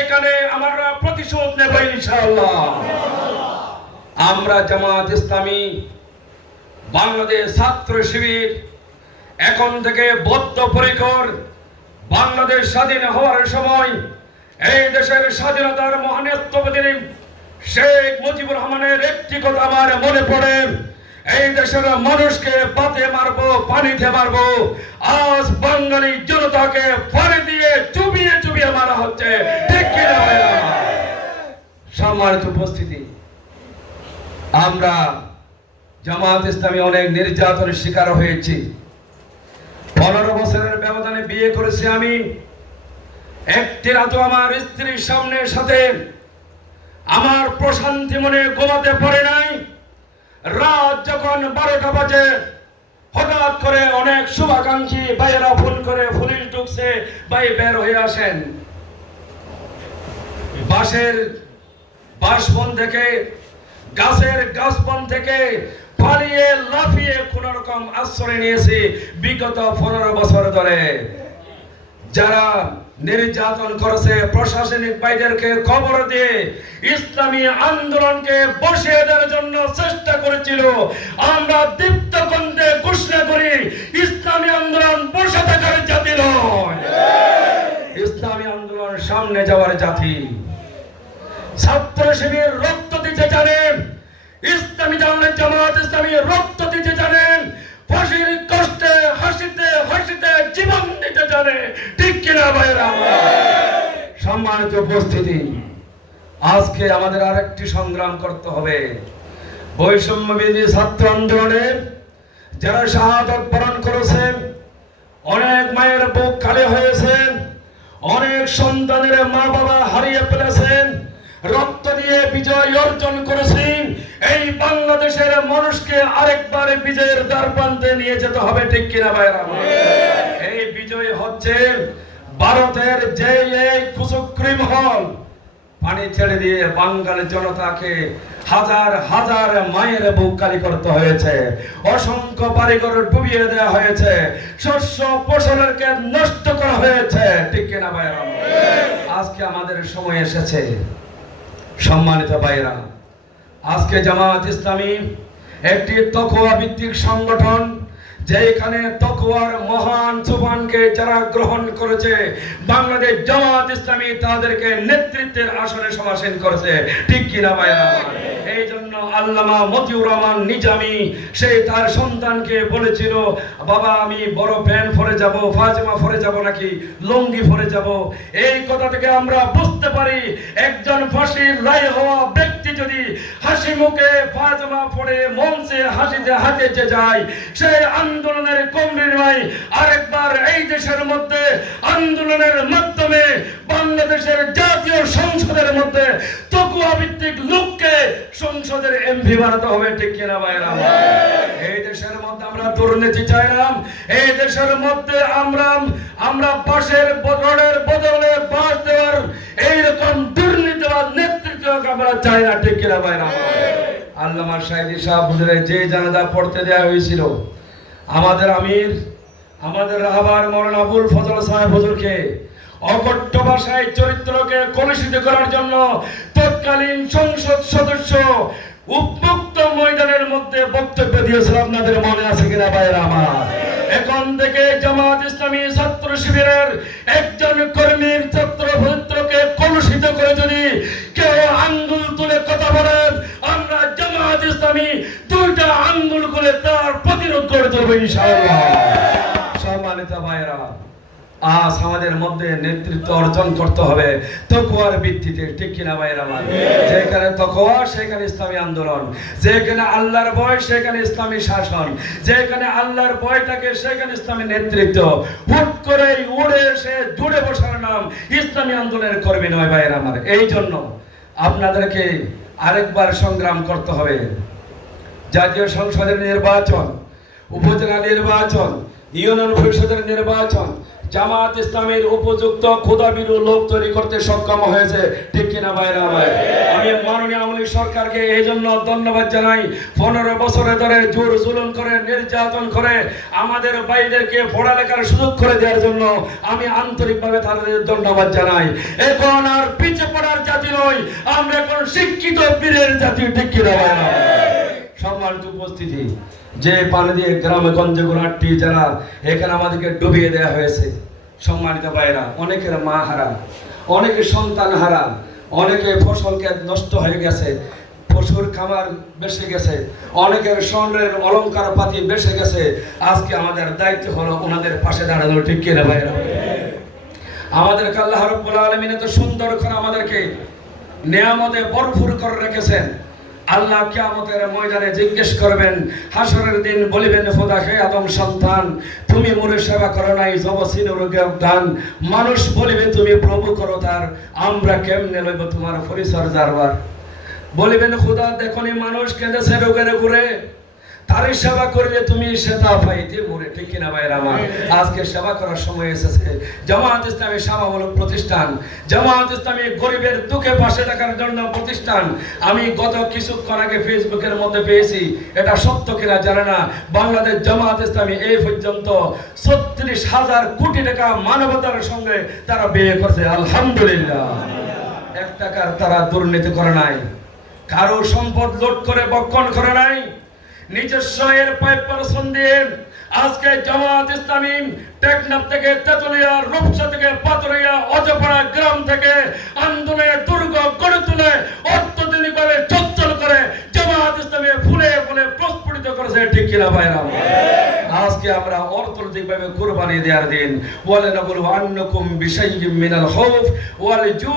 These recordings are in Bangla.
এখানে আমরা প্রতিশোধ নেব ইনশাআল্লাহ। আমরা জামাত ইসলামী বাংলাদেশ ছাত্র শিবির এখন থেকে বদ্ধপরিকর বাংলাদেশ স্বাধীন হওয়ার সময় এই দেশের স্বাধীনতার মহানেত্রপতি শেখ মুজিবুর রহমানের একটি কথা আমার মনে পড়ে। এই দেশের মানুষকে পাতে মারবো, পানিতে মারবো। আজ বাঙালি জনতাকে পানি দিয়ে চুবিয়ে চুবিয়ে মারা হচ্ছে। ঠিক সম্মানিত উপস্থিতি, আমরা জামাত ইসলামী অনেক নির্যাতনের শিকার হয়েছি। পনেরো বছরের ব্যবধানে বিয়ে করেছি আমি। একটি রাতও আমার স্ত্রীর সামনের সাথে আমার প্রশান্তি মনে ঘুমাতে পারে নাই। রাত যখন বারোটা বাজে, হঠাৎ করে অনেক শুভাকাঙ্ক্ষী ভাইয়েরা ফোন করে পুলিশ ঢুকছে, ভাই বের হয়ে আসেন। বাসের বাসবন থেকে, গাছের গাছবন থেকে পালিয়ে লাফিয়ে কোন রকম আশ্রয় নিয়েছি বিগত পনেরো বছর ধরে। যারা নির্যাতন করেছে প্রশাসনিক ভাইদেরকে খবর দিয়ে ইসলামী আন্দোলনকে বসিয়ে দেওয়ার জন্য চেষ্টা করেছিল। আমরা দীপ্ত কণ্ঠে ঘোষণা করি, ইসলামী আন্দোলন বসে থাকার জাতি নয়। ইসলামী আন্দোলন সামনে যাওয়ার জাতি। ছাত্র শিবির রক্ত দিতে জানেন ইসলামী জামাত ইসলামী রক্ত দিতে জানেন জানে ঠিক কিনা ভাইরা সম্মানিত উপস্থিতি, আজকে আমাদের আরেকটি সংগ্রাম করতে হবে। বৈষম্যবিধি ছাত্র আন্দোলনে যারা শাহাদত বরণ করেছেন অনেক মায়ের বুক খালি হয়েছে, অনেক সন্তানের মা বাবা হারিয়ে ফেলেছেন রক্ত দিয়ে বিজয় অর্জন করেছেন এই বাংলাদেশের মানুষকে আরেকবার বিজয়ের দ্বার প্রান্তে নিয়ে যেতে হবে, ঠিক কিনা ভাইরা বিজয় হচ্ছে ভারতের যে এই কুচক্রিম হল পানি ছেড়ে দিয়ে বাঙালি জনতাকে হাজার হাজার মায়ের বুক কালি করতে হয়েছে। অসংখ্য বাড়িঘর ডুবিয়ে দেওয়া হয়েছে। শস্য ফসলেরকে নষ্ট করা হয়েছে। ঠিক কিনা ভাইরা? আজকে আমাদের সময় এসেছে। সম্মানিত ভাইরা, আজকে জামাত ইসলামী একটি তকোয়া ভিত্তিক সংগঠন যেখানে তকোয়ার মহান সুবানকে যারা গ্রহণ করেছে, বাংলাদেশ জামাত ইসলামী তাদেরকে নেতৃত্বের আসনে সমাসীন করেছে। ঠিক কিনা ভাইরা এই জন্য আল্লামা মতিউর রহমান নিজামি, সে তার সন্তানকে বলেছিল, বাবা, আমি বড় প্যান্ট পরে যাব ফাজমা পরে যাব নাকি, লুঙ্গি পরে যাব? এই কথা থেকে আমরা বুঝতে পারি, একজন ফাঁসির রায় হওয়া ব্যক্তি যদি হাসি মুখে ফাজমা পরে মঞ্চে হাসিতে হাঁটেতে যায়, সে এই দেশের মধ্যে, আন্দোলনের মাধ্যমে, বাংলাদেশের জাতীয় সংসদের মধ্যে তকুয়া ভিত্তিক লোককে সংসদের এমপি বানাতে হবে, ঠিক কিনা ভাইরা এই দেশের মধ্যে আমরা দুর্নীতি চাইলাম, এই দেশের মধ্যে আমরা আমরা বাসের বদলের বদলে বাস দেওয়ার এইরকম দুর্নীতিবাদ নেতৃত্ব আমরা চাই না, ঠিক কিনা ভাইরা আল্লামা সাহেব হুজুরের যে জানাজা পড়তে দেওয়া হয়েছিল, আমাদের আমির আমাদের রাহাবার মৌলানা আবুল ফজল সাহেব হুজুরকে ভাষায় চরিত্রকে কলুষিত করার জন্য তৎকালীন সংসদ সদস্য ময়দানের মধ্যে বক্তব্য আপনাদের মনে আছে কিনা ভাইরা আমার? এখন থেকে জামাত ইসলামী ছাত্র শিবিরের একজন কর্মীর ছাত্র পবিত্রকে কলুষিত করে যদি কেউ আঙ্গুল তুলে কথা বলেন, আমরা জামাত ইসলামী দুইটা আঙ্গুল করে তার প্রতিরোধ করে দেবো ইনশাআল্লাহ। আজ আমাদের মধ্যে নেতৃত্ব অর্জন করতে হবে। তকুয়ার ভিত্তিতে, ঠিক কিনা ভাইরা আমার? যেখানে তকুয়া, সেখানে ইসলামী আন্দোলন। যেখানে আল্লাহর ভয়, সেখানে ইসলামী শাসন। যেখানে আল্লাহর ভয় থাকে সেখানে ইসলামী নেতৃত্ব। হুট করে উড়ে এসে জুড়ে বসার নাম ইসলামী আন্দোলনের কর্মী নয় ভাইরা আমার। এই জন্য আপনাদেরকে আরেকবার সংগ্রাম করতে হবে। জাতীয় সংসদের নির্বাচন, উপজেলা নির্বাচন, ইউনিয়ন পরিষদের নির্বাচন জামাত ইসলামের উপযুক্ত খোদাবিরু লোক তৈরি করতে সক্ষম হয়েছে। ঠিক কিনা ভাইরা ভাই? আমি মাননীয় আমলি সরকারকে এই জন্য ধন্যবাদ জানাই। পনেরো বছরে ধরে জোর জুলুম করে, নির্যাতন করে, আমাদের ভাইদেরকে পড়ালেখার সুযোগ করে দেওয়ার জন্য আমি আন্তরিকভাবে তাদের ধন্যবাদ জানাই। এখন আর পিছিয়ে পড়ার জাতি নয় আমরা এখন শিক্ষিত বীরের জাতি, ঠিক কিনা ভাইরা সম্মানিত উপস্থিতি, যে পানি দিয়ে গ্রামে গঞ্জে গোনাটি যারা এখানে আমাদেরকে ডুবিয়ে দেওয়া হয়েছে। সম্মানিত ভাইরা অনেকের মা হারা অনেকে সন্তান হারা, অনেকে ফসলকে নষ্ট হয়ে গেছে, পশুর খামার বেসে গেছে, অনেকের স্বর্ণের অলংকার পাতি বেসে গেছে। আজকে আমাদের দায়িত্ব হলো ওনাদের পাশে দাঁড়ানো ঠিক কিনা ভাইরা আমাদেরকে আল্লাহ রব্বুল আলমিন এত সুন্দর করে আমাদেরকে নিয়ামতে ভরপুর করে রেখেছেন। আল্লাহ কে কিয়ামতের ময়দানে জিজ্ঞেস করবেন, হাসরের দিন বলিবেন, খোদা, হে আদম সন্তান, তুমি মোরে সেবা করো নাই জবসিন দান মানুষ বলিবে, তুমি প্রভু করো তার, আমরা কেমনে লইব তোমার পরিচর্যার বলিবেন, খোদা দেখনি মানুষ কেঁদেছে রোগের ঘুরে। তারই সেবা করলে তুমি সেটা পাইতে মরে ঠিক কিনা ভাইয়ের আমার? আজকে সেবা করার সময় এসেছে। জামাত ইসলামী সেবামূলক প্রতিষ্ঠান। জামাত ইসলামী গরিবের দুঃখে পাশে থাকার জন্য প্রতিষ্ঠান। আমি গত কিছুক্ষণ আগে ফেসবুকের মধ্যে পেয়েছি। এটা সত্য কিনা জানে না। বাংলাদেশ জামাত ইসলামী এই পর্যন্ত ছত্রিশ হাজার কোটি টাকা মানবতার সঙ্গে তারা বিয়ে করছে। আলহামদুলিল্লাহ। এক টাকার তারা দুর্নীতি করে নাই। কারও সম্পদ লোট করে বক্ষণ করে নাই। নিজস্ব পাইপ পারসন দিয়ে আজকে জামাত ইসলামী টেকনাফ থেকে তেতুলিয়া, রূপসা থেকে পাতুরিয়া অজপাড়া গ্রাম থেকে আন্দোলনে দুর্গ গড়ে তুলে অত্যধিক ভাবে চঞ্চল করে জামাত ইসলামী ফুলে ফুলে প্রস্ফুটিত করেছে, ঠিক কিনা ভাইরা? আজকে আমরা অর্থনৈতিক ভাবে কুরবানি দেওয়ার দিন। ওয়ালা নাবুলু আন্নাকুম বিশাইয়্যিম মিনাল ওয়াল জু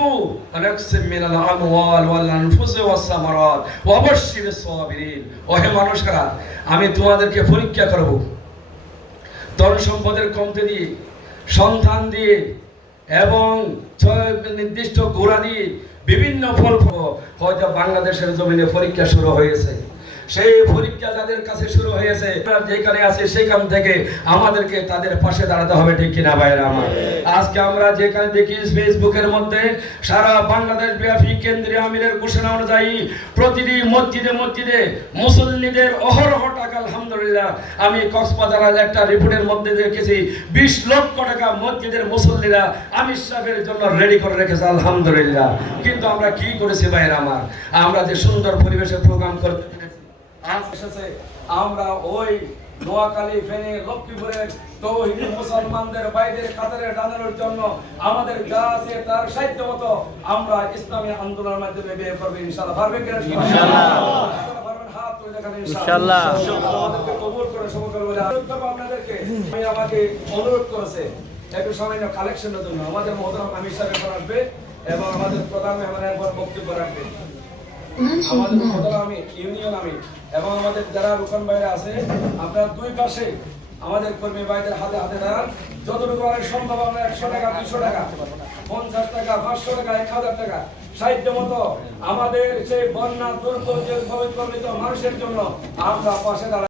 ওয়া নাকসিম মিনাল আমওয়াল ওয়াল আনফুস ওয়াস সামারাত। ওয়া বাশশিরিস সাবিরিন। ও হে মানুষেরা, আমি তোমাদেরকে পরীক্ষা করব। ধন সম্পদের কমতে দিয়ে, সন্তান দিয়ে এবং নির্দিষ্ট গোড়া দিয়ে বিভিন্ন ফল হয়তো বাংলাদেশের জমিনে পরীক্ষা শুরু হয়েছে। সেই পরীক্ষা যাদের কাছে শুরু হয়েছে যেখানে আছে সেখান থেকে আমাদেরকে তাদের পাশে দাঁড়াতে হবে, ঠিক কিনা ভাইরা আমার? আজকে আমরা যেখানে দেখি ফেসবুকের মধ্যে, সারা বাংলাদেশ ব্যাপী কেন্দ্রীয় আমিরের ঘোষণা অনুযায়ী প্রতিটি মসজিদে মসজিদে মুসল্লিদের অহরহ টাকা, আলহামদুলিল্লাহ, আমি কক্সবাজারের একটা রিপোর্টের মধ্যে দেখেছি, বিশ লক্ষ টাকা মসজিদের মুসল্লিরা আমির সাহেবের জন্য রেডি করে রেখেছে, আলহামদুলিল্লাহ। কিন্তু আমরা কি করেছি ভাইয়ের আমার? আমরা যে সুন্দর পরিবেশে প্রোগ্রাম করতে এসেছে আমরা ওই নোয়াখালী ফেনী লক্ষ্মীপুরের তৌহিদি মুসলমানদের বাইরের কাতারে টানানোর জন্য আমাদের যা আছে তার সাহিত্য মতো আমরা ইসলামী আন্দোলনের মাধ্যমে বিয়ে করব ইনশাআল্লাহ। পারবে কিনা পারবেন? হাত তুলে দেখান ইনশাআল্লাহ। আমাদেরকে কবুল করে সমকাল বলে আপনাদেরকে আমি আমাকে অনুরোধ করেছে একটু সামান্য কালেকশনের জন্য। আমাদের মহতরম আমির সাহেব আসবে এবং আমাদের প্রধান মেহমান বক্তব্য রাখবে। আমাদের মহতরম আমি ইউনিয়ন এবং আমাদের যারা রোকন বাইরে আছে আপনার দুই পাশে আমাদের কর্মী ভাইদের হাতে হাতে দাঁড়ান। যতটুকু অনেক সম্ভব আমরা একশো টাকা দুশো টাকা পঞ্চাশ টাকা পাঁচশো টাকা এক হাজার টাকা সাহিত্য মতো আমাদের সেই বন্যা দুর্যোগ মানুষের জন্য আমরা পাশে দাঁড়াই।